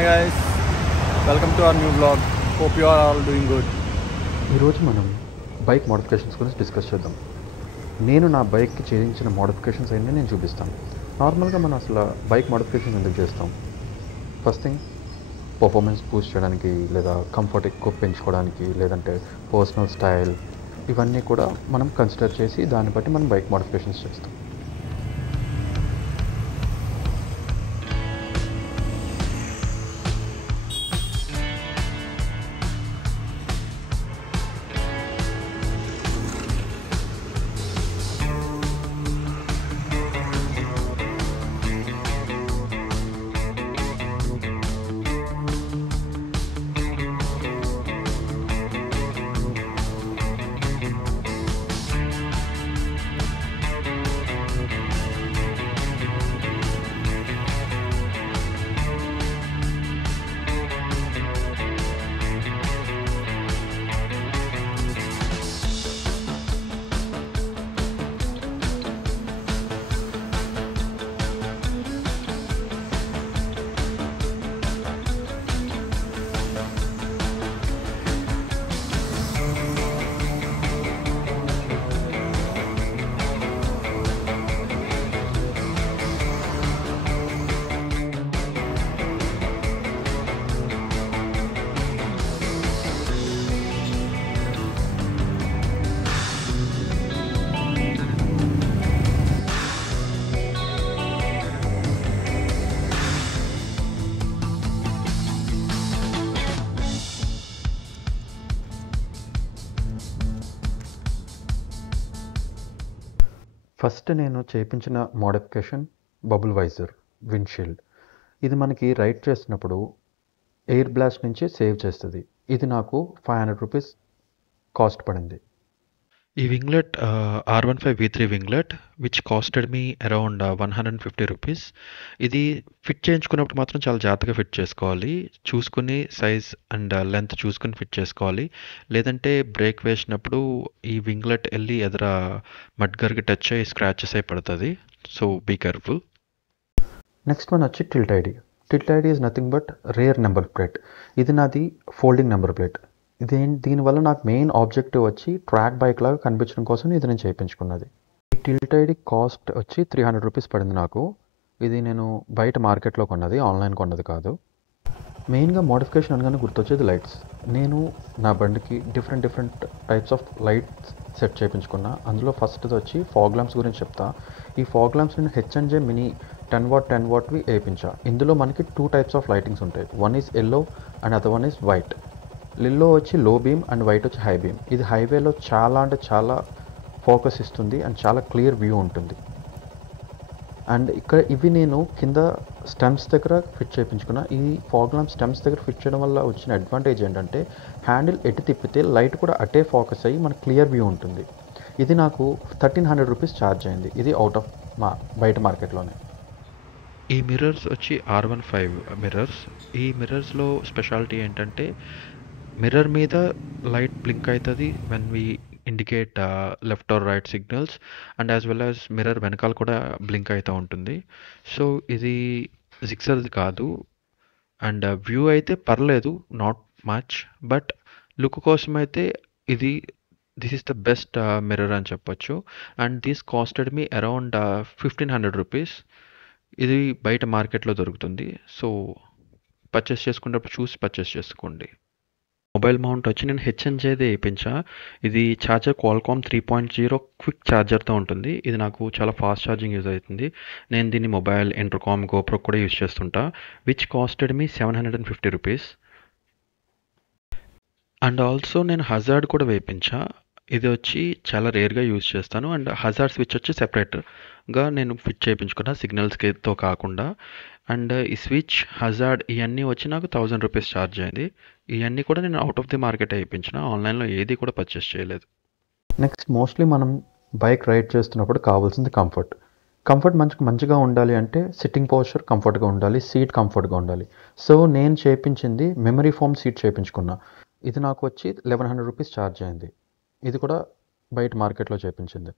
Hi guys, welcome to our new vlog. Hope you are all doing good. ఈరోజు మనం bike modifications గురించి discuss చేద్దాం. నేను నా బైక్కి చేయించిన మోడిఫికేషన్స్ అన్నీ నేను చూపిస్తాను. నార్మల్గా మనం అసలు బైక్ మోడిఫికేషన్ ఎందుకు చేస్తాం? ఫస్ట్ థింగ్ పర్ఫార్మెన్స్ బూస్ట్ చేయడానికి, లేదా కంఫర్ట్ ఎక్కువ పెంచుకోవడానికి, లేదంటే పర్సనల్ స్టైల్, ఇవన్నీ కూడా మనం కన్సిడర్ చేసి దాన్ని బట్టి మనం బైక్ మోడిఫికేషన్స్ చేస్తాం. ఫస్ట్ నేను చేయించిన మోడిఫికేషన్ బబుల్ వైజర్ విండ్షీల్డ్. ఇది మనకి రైడ్ చేసినప్పుడు ఎయిర్ బ్లాస్ట్ నుంచి సేవ్ చేస్తుంది. ఇది నాకు ₹500 కాస్ట్ పడింది. ఈ winglet R15V3 winglet which costed me around ₹150. ఇది ఫిట్ చేయించుకున్నప్పుడు మాత్రం చాలా జాగ్రత్తగా ఫిట్ చేసుకోవాలి. చూసుకుని సైజ్ అండ్ లెంత్ చూసుకుని ఫిట్ చేసుకోవాలి. లేదంటే బ్రేక్ వేసినప్పుడు ఈ వింగ్లెట్ వెళ్ళి ఎదుర మడ్గర్కి టచ్ అయ్యి స్క్రాచెస్ అయి పడుతుంది. So be careful. Next one వచ్చి tail tidy. Tail tidy is nothing but rear number plate. ఇది నాది ఫోల్డింగ్ నెంబర్ ప్లేట్. దీనివల్ల నాకు మెయిన్ ఆబ్జెక్టివ్ వచ్చి ట్రాక్ బైక్ లాగా కనిపించడం కోసం ఇది నేను చేయించుకున్నది. ఈ టిల్ట్ ఐడి కాస్ట్ వచ్చి ₹300 పడింది నాకు. ఇది నేను బయట మార్కెట్లో కొన్నది, ఆన్లైన్ కొన్నది కాదు. మెయిన్గా మోడిఫికేషన్ అనగానే గుర్తొచ్చేది లైట్స్. నేను నా బండికి different types of lights set చేయించుకున్నా. అందులో ఫస్ట్ది వచ్చి ఫాగ్ ల్యాంప్స్ గురించి చెప్తా. ఈ ఫాగ్ ల్యాంప్స్ నేను H&J మినీ 10 వాట్వి వేయించా. ఇందులో మనకి 2 టైప్స్ ఆఫ్ లైటింగ్స్ ఉంటాయి. One is yellow and other one is white. Yellow వచ్చి లో బీమ్ అండ్ వైట్ వచ్చి హై బీమ్. ఇది హైవేలో చాలా అంటే చాలా ఫోకస్ ఇస్తుంది అండ్ చాలా క్లియర్ వ్యూ ఉంటుంది. అండ్ ఇక్కడ ఇవి నేను కింద స్టెమ్స్ దగ్గర ఫిట్ చేయించుకున్నా. ఈ ఫాగ్ ల్యాంప్ స్టెమ్స్ దగ్గర ఫిట్ చేయడం వల్ల వచ్చిన అడ్వాంటేజ్ ఏంటంటే హ్యాండిల్ ఎటు తిప్పితే లైట్ కూడా అటే ఫోకస్ అయ్యి మనకు క్లియర్ వ్యూ ఉంటుంది. ఇది నాకు ₹1300 ఛార్జ్ అయింది. ఇది అవుట్ ఆఫ్ బయట మార్కెట్లోనే. ఈ మిర్రర్స్ వచ్చి R15 మిర్రర్స్. ఈ మిర్రర్స్లో స్పెషాలిటీ ఏంటంటే మిర్రర్ మీద లైట్ బ్లింక్ అవుతుంది when we indicate left or right signals, and as well as mirror వెనకాల కూడా బ్లింక్ అవుతూ ఉంటుంది. సో ఇది జిగ్జర్ది కాదు. అండ్ వ్యూ అయితే పర్లేదు, నాట్ మచ్, బట్ లుక్ కోసం అయితే this is the best mirror అని చెప్పొచ్చు. And this costed me around ₹1500. ఇది బయట మార్కెట్లో దొరుకుతుంది. సో పర్చేస్ చేసుకున్నప్పుడు చూసి పర్చేస్ చేసుకోండి. మొబైల్ మౌంట్ వచ్చి నేను H&Jదే వేయించా. ఇది ఛార్జర్ క్వాల్కామ్ 3.0 క్విక్ ఛార్జర్తో ఉంటుంది. ఇది నాకు చాలా ఫాస్ట్ ఛార్జింగ్ యూజ్ అవుతుంది. నేను దీన్ని మొబైల్, ఇంటర్కామ్, గోప్రో కూడా యూజ్ చేస్తుంటా. Which costed me ₹750. And also నేను హజార్డ్ కూడా వేయించా. ఇది వచ్చి చాలా రేర్గా యూజ్ చేస్తాను. అండ్ హజార్డ్ స్విచ్ వచ్చి సెపరేట్గా నేను ఫిట్ చేయించుకున్నా, సిగ్నల్స్తో కాకుండా. అండ్ ఈ స్విచ్, హజార్డ్ ఇవన్నీ వచ్చి నాకు ₹1000 ఛార్జ్ అయింది. ఇవన్నీ కూడా నేను అవుట్ ఆఫ్ ది మార్కెట్ వేయించిన, ఆన్లైన్లో ఏది కూడా పర్చేస్ చేయలేదు. నెక్స్ట్ మోస్ట్లీ మనం బైక్ రైడ్ చేస్తున్నప్పుడు కావాల్సింది కంఫర్ట్. మంచిగా ఉండాలి అంటే సిట్టింగ్ పోస్చర్ కంఫర్ట్గా ఉండాలి, సీట్ కంఫర్ట్గా ఉండాలి. సో నేను చేయించింది మెమరీ ఫోమ్ సీట్ చేయించుకున్నా. ఇది నాకు వచ్చి ₹1100 ఛార్జ్ అయింది. ఇది కూడా బయట మార్కెట్లో చేయించింది.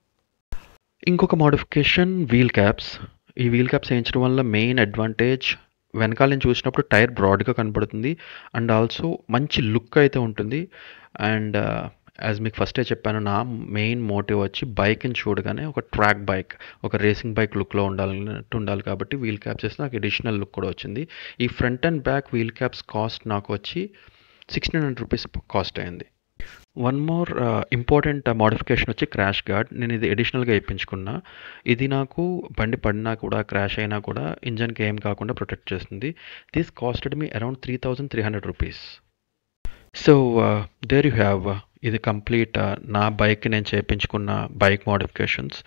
ఇంకొక మోడిఫికేషన్ వీల్ క్యాప్స్. ఈ వీల్ క్యాప్స్ వేయించడం వల్ల మెయిన్ అడ్వాంటేజ్ వెనకాల నుంచి చూసినప్పుడు టైర్ బ్రాడ్గా కనపడుతుంది అండ్ ఆల్సో మంచి లుక్ అయితే ఉంటుంది. అండ్ యాజ్ మీకు ఫస్టే చెప్పాను, నా మెయిన్ మోటివ్ వచ్చి బైక్ని చూడగానే ఒక ట్రాక్ బైక్, ఒక రేసింగ్ బైక్ లుక్లో ఉండాలన్నట్టు ఉండాలి కాబట్టి వీల్ క్యాప్స్ వేసి నాకు ఎడిషనల్ లుక్ కూడా వచ్చింది. ఈ front and back wheel caps cost నాకు వచ్చి 1600 రూపీస్ కాస్ట్ అయింది. వన్ మోర్ ఇంపార్టెంట్ మోడిఫికేషన్ వచ్చి క్రాష్ గార్డ్. నేను ఇది అడిషనల్గా వేయించుకున్నా. ఇది నాకు బండి పడినా కూడా క్రాష్ అయినా కూడా ఇంజన్కి ఏం కాకుండా ప్రొటెక్ట్ చేస్తుంది. This costed me around 3300 rupees. So there you have, ఇది కంప్లీట్ నా బైక్ నేను చేయించుకున్న బైక్ మోడిఫికేషన్స్.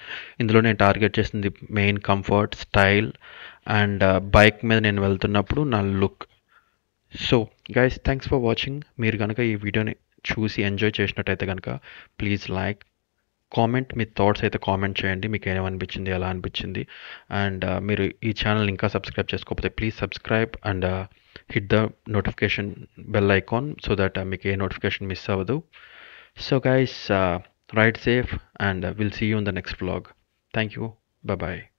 ఇందులో నేను టార్గెట్ చేసింది main comfort, style and bike మీద నేను వెళ్తున్నప్పుడు నా look. So guys, thanks for watching. మీరు కనుక ఈ వీడియోని చూసి ఎంజాయ్ చేసినట్టయితే కనుక ప్లీజ్ లైక్, కామెంట్, మీ థాట్స్ అయితే కామెంట్ చేయండి. మీకు ఏమనిపించింది, ఎలా అనిపించింది. అండ్ మీరు ఈ ఛానల్ ఇంకా సబ్స్క్రైబ్ చేసుకోకపోతే please subscribe and hit the notification bell icon so that మీకు ఏ నోటిఫికేషన్ మిస్ అవ్వదు. So guys, ride safe and we'll see you in the next vlog. Thank you. Bye bye.